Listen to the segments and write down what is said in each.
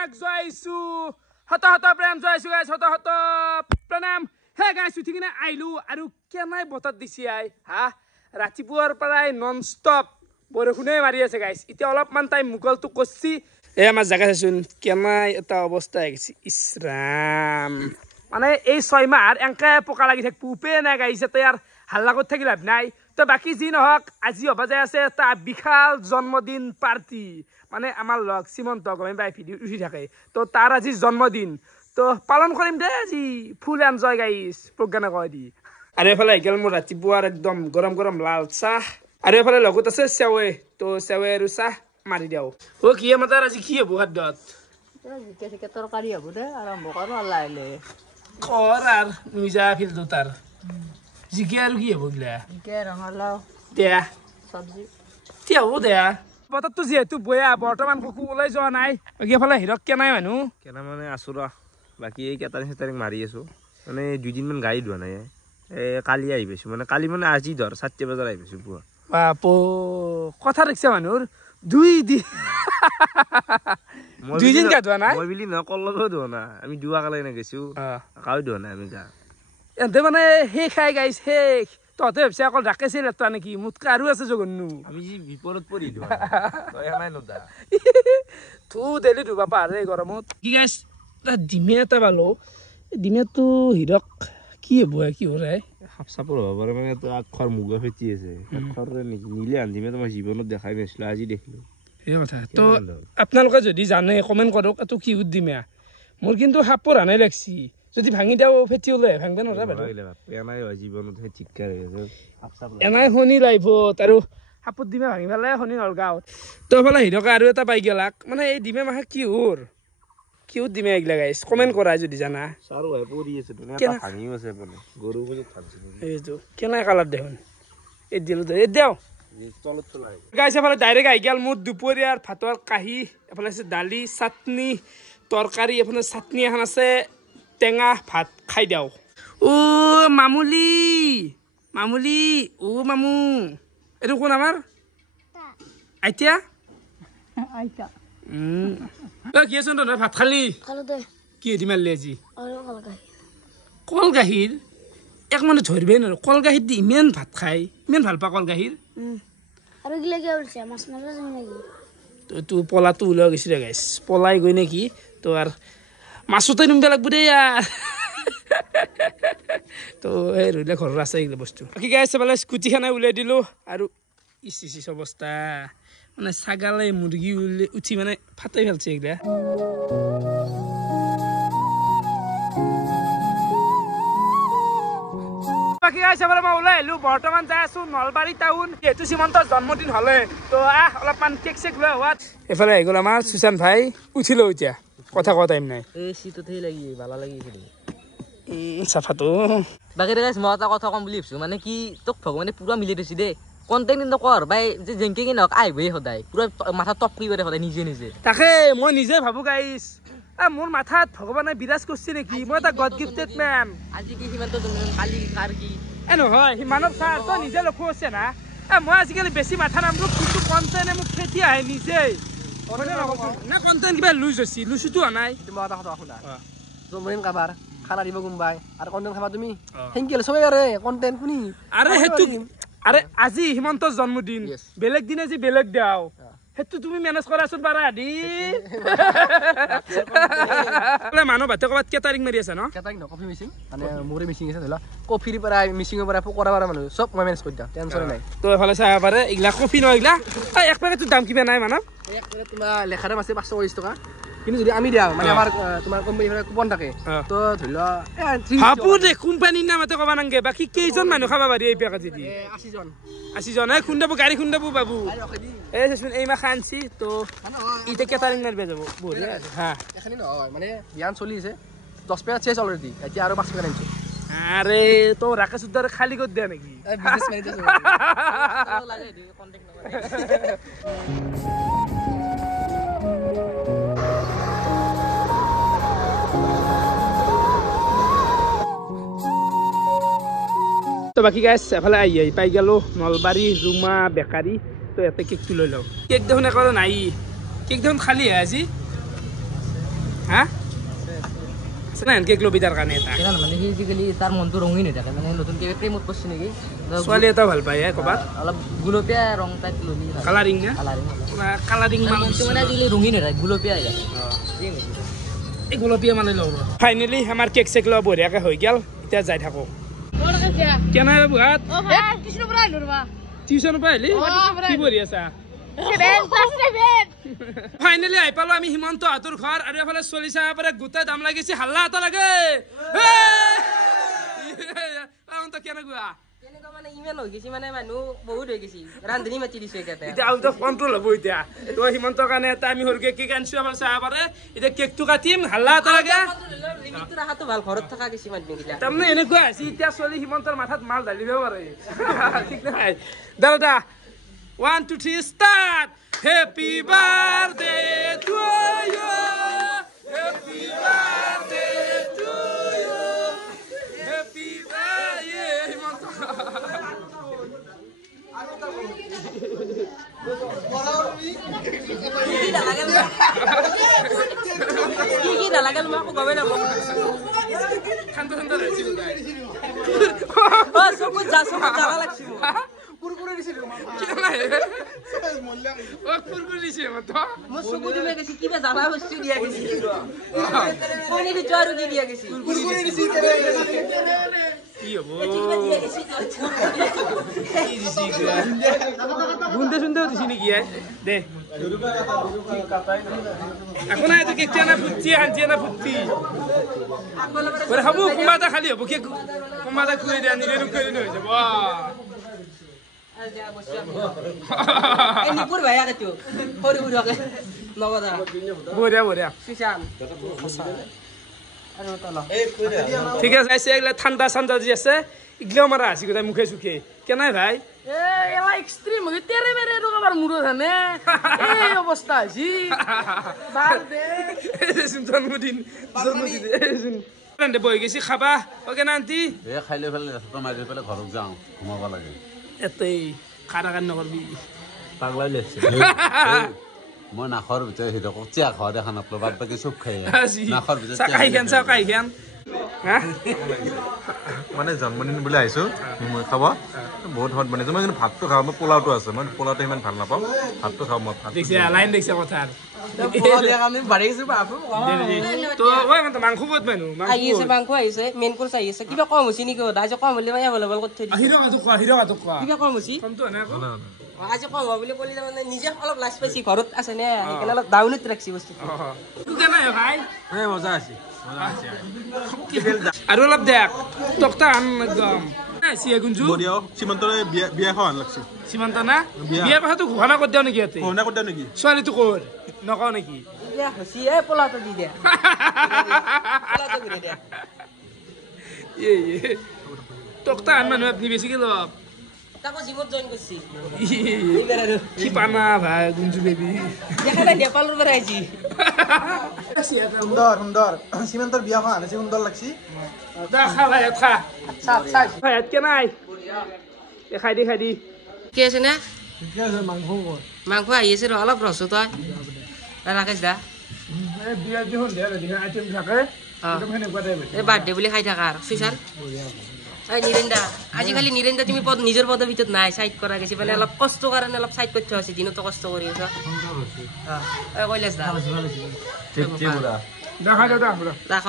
মাক জয়ছু হত হত প্ৰেম জয়ছু গাইছ হত হত প্ৰণাম হে গাইছ উঠি কিনে আইলো আৰু কেনাই বতত দিছি আই হা ৰাতিপুৱাৰ পৰাই নন ষ্টপ বৰষুণে মাৰি আছে গাইছ এতিয়া অলপমান টাইম মুকলটো কৰছি এ আমাৰ জাগা চাচোন কেনাই এটা অৱস্থা আহিছে ইছৰাম মানে এই 6 মাহৰ এংকে পকা লাগি থাক পুপে নাই গাইছে তয়াৰ হাল্লা কৰি থাকি লাভ নাই তো বাকি যি নহক আজি হবা যায় আছে এটা বিশাল জন্মদিন পাৰ্টি মানে আমাৰ লগ শ্ৰীমন্ত গমে বাই ভিডিঅ উঠি থাকে তো তাৰ আজি জন্মদিন তো পালন কৰিম দে আজি ফুল এনজয় গাইছ প্ৰগ্ৰামে কয় দি আৰু এফালে গেল মোৰ ৰাতিপুৱাৰ একদম গৰম গৰম লাল চাহ আৰু এফালে লগত আছে সেৱে তো সেৱে আৰু চাহ মাৰি দিও ও কি মাতাৰ আজি কি হ'ব খাদ্যত জিকে তৰকাৰী হ'ব দে আৰম্ভ কৰো লাইলে কৰ আৰু নিজা ফিল দুটাৰ জিকে আৰু কি হ'ব গিলা জিকে ৰঙালাও দিয়া চব্জি তিয়া হ'ব দিয়া বতৰটো যিহেতু বয়া বৰ্তমান ককু ওলাই যোৱা নাই বাকী এফালে হিৰক কেনাই মানুহ কেনা মানে আছো ৰ বাকী এই কেটাৰিং চেটাৰিং মাৰি আছো মানে 2 দিনমান গাড়ী ধোৱা নাই কালি আহি পাইছো মানে কালি মানে আজি ধৰ 7 বজাৰ আহি পাইছো পুৱা বাপো কথা দেখছে মানুহৰ 2 দিন 2 দিন গা ধোৱা নাই মই বিলি ন কললো ধোৱা না আমি দুৱা কালে না গৈছো কাউ ধোৱা নাই আমি গা এতে মানে হে খাই গাইছ হে তহঁতে ভাবছে অকল ৰাকেছিল এটা নেকি মুতকা আৰু আছে জগন্নু আমি যি বিপৰত পৰি ধোৱা তই নাই নদা তু দেলি ধুবা পাৰে গৰমত কি গাইছ ডিমে এটা পালো ডিমেটো হিৰক কি হ'ব কি হৰে হাফ চাপৰ হ'ব পাৰে মানে তো আখৰ মুগা ফেটি আছে আখৰ নিলে আন্দিমে তোমাৰ জীৱনত দেখাই নাছিলো আজি দেখিলো এই কথা তো আপোনালোকে যদি জানে কমেন্ট কৰক এটো কি উদ্দিমে মোৰ কিন্তু হাপৰ আনাই লাগছি যদি ভাঙি দাও ফেটি ওলাই ভাঙবে নৰা বাৰু এনাই জীৱনত হে ঠিককাৰ আছে হাফ চাপ এনাই হনি লাইভত আৰু হাপত ডিমে ভাঙি পেলে হনি নলগাঁৱত তো ফলে হিৰকা আৰু এটা পাই গেলাক মানে এই ডিমে মাহে কি হৰ কিউ ডিমে এগলা গাইছ কমেন্ট কৰা যদি জানা সাৰু হৈ পৰি আছে তো এটা ভাঙিও আছে বলে গৰু বজত থাকছে এইটো কেনাই কালাৰ দেখোন এই দিলো এই দেও তলত চলাই গাইছ এফালে ডাইৰেক্ট আহি গেল মোৰ দুপৰীয়াৰ ভাতৰ কাহি এফালে আছে দালি চাটনি তৰকাৰী এফালে চাটনি এখন আছে টেঙা ভাত খাই দিও ও মামুলি মামুলি ও মামু এইটো কোন আমাৰ আইতা আইতা কি আছো তহঁতৰ ভাত খালি কি দি মাৰিলি আজি কল গাখীৰ এক মানে ধৰিবই নোৱাৰো কল গাখীৰ দি ইমান ভাত খাই ইমান ভাল পা কল গাখীৰ আৰু গিলা কি হৈছে মাছ মাৰিব যাম নেকি তো পলাটো ওলাই গৈছিলে গাইছ পলাই গৈ নেকি তো আৰু মাছতে নিব লাগব দেই ইয়াৰ তো এই ৰৈলে ঘৰৰ আছে এইগিলা বস্তু বাকী গাইছ বোলে স্কুটিখনে উলিয়াই দিলো আৰু ইচ অৱস্থা মানে ছাগালে মুৰ্গী উঠি মানে ফাটাই ফেলছে এইগিলা বাকী গাইছ বোলে মই ওলাই আহিলো বৰ্তমান যাই আছো নলবাৰী টাউন যিহেতু শ্ৰীমন্তৰ জন্মদিন হলে তো অলপমান কেক চেক লৈ হোৱাত এইফালে আহি গ'ল আমাৰ সুশান্ত ভাই উঠিলো এতিয়া কথা কোৱা টাইম নাই এই সিটোতেই লাগি ভালা লাগিছিল চাফাটো বাকী গাইছ মই এটা কথা কম বুলি ভাবিছো মানে কি তোক ভগৱানে পুৰা মিলি দিছে দেই কণ্টেণ্ট কিন্তু কৰ বাই যে জেংকে কি নহওক আহিবই সদায় পুৰা মাথা টপ কৰি পাৰে সদায় নিজে নিজে তাকে মই নিজে ভাবো গাইছ মোৰ মাথাত ভগৱানে বিৰাজ কৰিছে নেকি মই এটা গড গিফটেড মেন আজি কি সিমানটো কালি কাৰ কি নহয় সিমানক চাৰ তই নিজে লক্ষ্য আছে না মই আজিকালি বেছি মাথা নামলো কিন্তু কণ্টেণ্টে মোক খেতি আহে নিজে না কণ্টেণ্ট কিবা লুজ হৈছে লুজটো হোৱা নাই মই এটা কথা শুনা জন্মদিন কাবাৰ খানা দিব কোনোবাই আৰু কণ্টেণ্ট খাবা তুমি থেংকিউ চবেই আৰে কণ্টেণ্ট শুনি আৰে সেইটো আৰে আজি হিমন্তৰ জন্মদিন বেলেগ দিনে যি বেলেগ দেও সেইটো তুমি মেনেজ কৰাচোন পাৰা দি মানুহ ভাতে ক'ৰবাত কেটাৰিং মাৰি আছে ন কেটাৰিং ন কফি মিচিং মানে মোৰে মিচিং আছে ধৰি লওক কফিৰ পৰা মিচিঙৰ পৰা পকৰা পৰা মানুহ চব মই মেনেজ কৰি দিওঁ টেনশ্যন নাই তো এফালে চাব পাৰে এইগিলা কফি ন এইগিলা এক পেকেটটোৰ দাম কিবা নাই মানৱ এক পেকেট তোমাৰ লেখাৰে আছে 540 টকা কিন্তু যদি আমি দিওঁ মানে আমাৰ তোমাৰ কোম্পানীৰ পৰা কুপন থাকে তো ধৰি লওক ভাবো দে কোম্পানীৰ নাম এটা ক'ব নাংগে বাকী কেইজন মানুহ খাব পাৰি এই পেকেট দি 80 জন খুন্দাব গাড়ী খুন্দাব বাবু এই চাচোন এই মাখা আনছি তো ইতে কেটাৰিং মাৰিব যাব বঢ়িয়া হা এখানি নহয় মানে ধ্যান চলি আছে 10 পেকেট চেছ অলৰেডি এতিয়া আৰু 5 পেকেট আনিছো আৰে তো ৰাকেশ উদ্দাৰ খালি কৰি দিয়া নেকি বিজনেছ মেনেজাৰ লাগে দি কন্টাক্ট নকৰে তো বাকি গাইছ এফালে আহি পাই গেলো নলবাৰী ৰুমা বেকাৰী তো ইয়াতে কেকটো লৈ লওঁ কেক দেখোন একেবাৰে নাই কেক দেখোন খালি আজি হা আছে না এনকে লবি তাৰ কাৰণে এটা কেনে মানে সি আজিকালি তাৰ মনটো ৰঙিন হৈ থাকে মানে নতুনকে প্ৰেমত পৰিছে নেকি ছোৱালী এটা ভাল পায় ক'বাত অলপ গুলপীয়া ৰং টাইপ ললি কালাৰিং না কালাৰিং মাল মনটো মানে আজিকালি ৰঙিন হৈ থাকে গুলপীয়া হৈ যায় এই গোলপীয়া মানে ল'ব ফাইনেলি আমাৰ কেক চেক লোৱা বঢ়িয়াকৈ হৈ গ'ল এতিয়া যাই থাকোঁ কেনে বুঢ়াত টিউচনৰ পৰা আহিলি কি পঢ়ি আছা ফাইনেলি আহি পালো আমি হিমন্ত হাতৰ ঘৰ আৰু এফালে চলিছা পাৰে গোটেই দাম লাগিছে হাল্লা এটা লাগে কেনেকুৱা কেনেকুৱা মানে ইমান হৈ গৈছে মানে মানুহ বহুত হৈ গৈছে ৰান্ধনি মাতি দিছে একেটা এতিয়া আউট অফ কণ্ট্ৰল হ'ব এতিয়া তো হিমন্তৰ কাৰণে এটা আমি সৰুকে কেক আনিছো আমাৰ চাহ পাৰে এতিয়া কেকটো কাটিম হাল্লা এটা লাগে লিমিটটো ৰাখাটো ভাল ঘৰত থকা কিছু মানুহগিলা তাৰমানে এনেকুৱা হৈছে এতিয়া ছোৱালী হিমন্তৰ মাথাত মাল ঢালিব পাৰে ঠিক নাই দাদা 1 2 3 start happy birthday to you happy birthday to you happy birthday Himanta কি নালাগে মই আকৌ গমেই নাপাওঁ ঠাণ্ডা ঠাণ্ডা লাগিছিল চকুত জ্বালা লাগছে মোৰ চকু দিলে গৈছে কিবা জ্বালা বস্তু দিয়া গৈছে পানী দিছো আৰু কি দিয়া গৈছে কি হ'ব গুন্দে সুন্দে দিছি নেকি দে একো নাই তো কেক না ফুটছি হাঁচি না ফুটছি ওরে হাবু কুমাটা খালি হব কেক কুমাটা খুঁয়ে দেয়া নিলে রুখে হয়ে যাব নিপুর ভাই আগে তো সৰু সৰুকে লগদা বঢ়িয়া বঢ়িয়া সুশান ঠিক আছে এগুলা ঠান্ডা ঠান্ডা যে আছে এগুলো আমার আছি কোথায় মুখে সুখে কেনাই ভাই এলা এক্সট্রিম হয়ে তেরে মেরে রোগাবার মুড়ো ধানে এই অবস্থা আছি জন্মদিন বহি গেছি খাবা ওকে না আন্টি খাই লৈ পেলাই ৰাস্তাটো মাৰি পেলাই ঘৰত যাওঁ ঘুমাব লাগে এতেই খাৰা কান নকৰবি পাগলাই লৈছে মই নাখৰ ভিতৰত সিহঁতক চিয়া খোৱা দেখা নাপালো বাদ বাকী চব খাই নাখৰ ভিতৰত কাই খান মানে জন্মদিন বুলি আহিছো মই খাব বহুত হট বনাইছো মই কিন্তু ভাতটো খাওঁ মই পোলাওটো আছে মই পোলাওটো ইমান ভাল নাপাওঁ ভাতটো খাওঁ মই দেখছে লাইন দেখছে কথা তো মাংস বহুত মানুহ আহিছে মাংস আহিছে মেইন কোৰ্চ আহিছে কিবা কম হৈছে নেকি আজি কম হ'লে মই এভেইলেবল কৰি থৈ দিছোঁ কিবা কম হৈছে আজি কম হ'ব বুলি ক'লে তাৰমানে নিজে অলপ লাজ পাইছি ঘৰত আছে নে সেইকাৰণে অলপ ডাউনত ৰাখছি বস্তুটো মজা আছে আৰু অলপ দেখ টকটা আন একদম গুঞ্জু সীমান্তৰে বিয়া খোৱা লাগছে সীমান্ত না বিয়াৰ কথাটো ঘোষণা কৰি দিওঁ নেকি ইয়াতে ঘোষণা কৰি নেকি ছোৱালীটো ক'ৰ নকওঁ নেকি পোলাওটো দি দে টকটা আন মানুহ আপুনি বেছিকে লওক তাকো জিমত জইন কৰিছি কি পানা ভাই গুঞ্জু বেবি দেখা নাই নেপালৰ পৰা আহিছি সুন্দৰ সুন্দৰ সীমান্তৰ বিয়া খোৱা আনিছে সুন্দৰ লাগছি খা ভাই খা ভাই কেনাই খাই দি কি আছে না মাংস আহি আছে ৰ অলপ ৰছো তই ৰাকেশ দা এই বাৰ্থডে বুলি খাই থাকা আৰু সুশান নিৰেন্দা আজিকালি নিৰেন্দা তুমি নিজৰ পদৰ ভিতৰত নাই চাইড কৰা গৈছে মানে অলপ কষ্ট কাৰণে অলপ চাইড কৰি থোৱা আছে দিনতো কষ্ট কৰি আছ কৈলাশ দা ৰাখ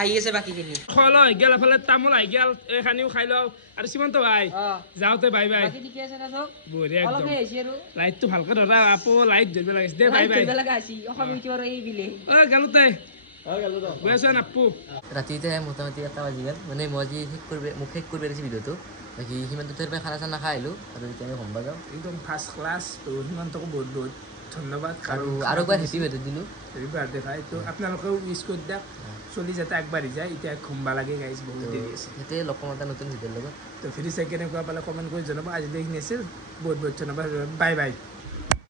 আহি আছে বাকীখিনি খোৱা ল গেল এফালে তামোল আহি গেল এইখানিও খাই লওঁ আৰু সীমান্ত ভাই যাওঁতে বাই বাই বঢ়িয়া একদম লাইটটো ভালকে ধৰা আপো লাইট ধৰিব লাগিছে দে বাই বাই গেলোতে গৈ আছো নাপো ৰাতিতে মোটামুটি 1টা বাজি গ'ল মানে মই আজি মোক শেষ কৰিব পাৰিছোঁ ভিডিঅ'টো বাকী সিমান দুটাৰ পৰা খানা চানা খাই আহিলোঁ আৰু এতিয়া আমি ঘুমবা যাওঁ একদম ফাৰ্ষ্ট ক্লাছ তো সিমান্তকো বহুত বহুত ধন্যবাদ আৰু একবাৰ হেপী বাৰ্থডে দিলোঁ হেপী বাৰ্থডে ভাই তো আপোনালোকেও উইচ কৰি দিয়ক চলি যাতে আগবাঢ়ি যায় এতিয়া ঘুমবা লাগে গাইজ বহুত দেৰি আছে ইয়াতে লগ পাম এটা নতুন ভিডিঅ'ৰ লগত তো ফিৰি চাই কেনেকুৱা পালে কমেণ্ট কৰি জনাব আজিলৈ এইখিনি আছিল বহুত বহুত ধন্যবাদ বাই বাই